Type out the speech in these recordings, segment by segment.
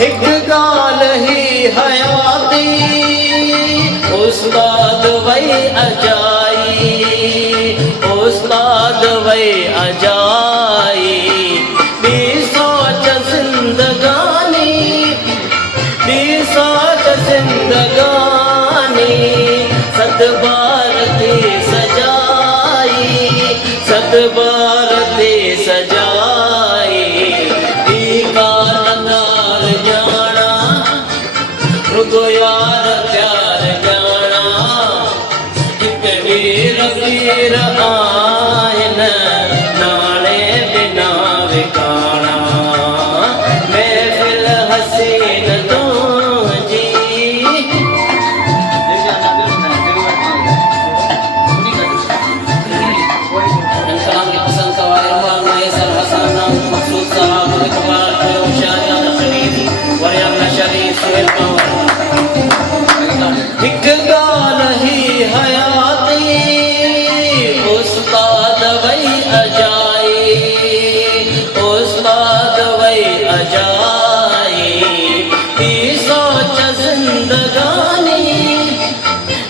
हिक गाल ही हयाती उस्ताद वही अजाई उस्ताद वही अजाई दी सोच जिंदगानी दी सोच जिंदगानी सतबार थी सजाई सतबार थी सजाई दी काल जाना रुगो यार प्यार जाना एक वीर वीर आयन नाले बिना विकाना महफिल हसीन तो जी कलाम की पसंद का वायरल मैसर हसन मकसूद साहब इकबाल शाहजाद शरीफ वरियम शरीफ सुहेल कंवर एक गाल ही हयाती उस्ताद वही अजाई उस्ताद वही अजाई पी सोच जिंदगानी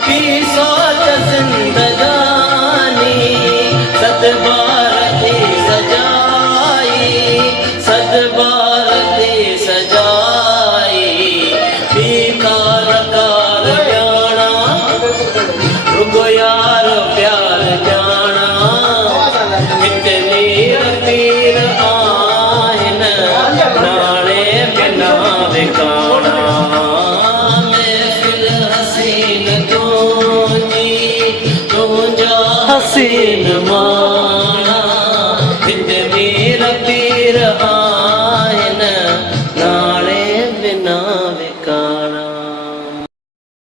पी सोच जिंदगानी सतबार थी सजाई सतबार थी सजाई पी काल काल जाना रुगो यार प्यार जाना इतनी पीर आयन नाले बिना विकाना महफिल हसीन तू जी तू जा हसीन